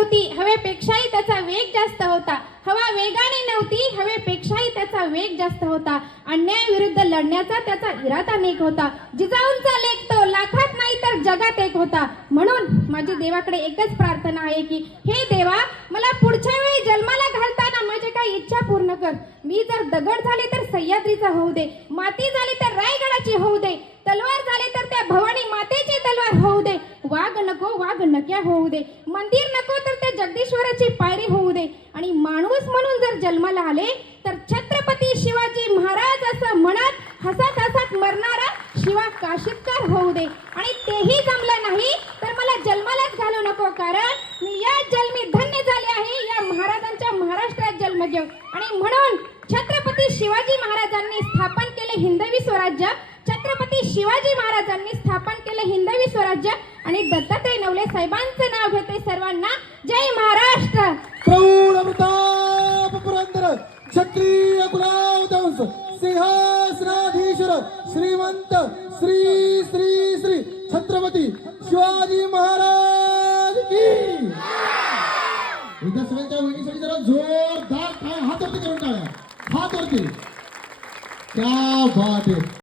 नव्हती, हवेपेक्षाही त्याचा वेग जास्त होता. हवा वेगाने नव्हती, हवेपेक्षाही त्याचा वेग जास्त होता. अन्यायाविरुद्ध लढण्याचा त्याचा इरादा नेक होता. जिजाऊंचा लेख तो लाखात नाही तर जगात एक होता. म्हणून माझी देवाकडे एकच प्रार्थना आहे की हे देवा, मला पुढच्या वेळी जन्माला घालताना माझे काही इच्छा पूर्ण कर. मी जर दगड झाले तर सह्याद्रीचा होऊ दे, माती झाली तर रायगडाची होऊ दे, तलवार झाली तर त्या भवानी मातेची तलवार होऊ दे, वाघ नको वाघ नक्या होऊ दे, मंदिर नको तर त्या जगदीश्वराची पायरी होऊ दे, आणि माणूस म्हणून जर जन्माला आले तर छत्रपती शिवाजी महाराज असं म्हणत हसत हसत मरणारा शिवा काशिदकर होऊ दे. आणि तेही जमलं नाही तर मला जन्मालाच घालू नको, कारण मी या जन्मी धन्य झाले आहे या महाराजांच्या महाराष्ट्रात जन्म घेऊन. आणि म्हणून छत्रपती शिवाजी महाराजांनी स्थापन केले हिंदवी स्वराज्य, छत्रपती शिवाजी महाराजांनी स्थापन केले हिंदवी स्वराज्य. आणि दत्तात्रय नवले साहेबांचं नाव घेते सर्वांना. जय महाराष्ट्र. प्रौढ प्रताप पुरंदर क्षत्रिय कुलावतंस सिंहासनाधीश्वर श्रीमंत श्री श्री श्री छत्रपती शिवाजी महाराज की. विधानसभेच्या वहिनीसाठी जरा जोरदार हात वरती करून टाळ्या, हात वरती. क्या बात आहे.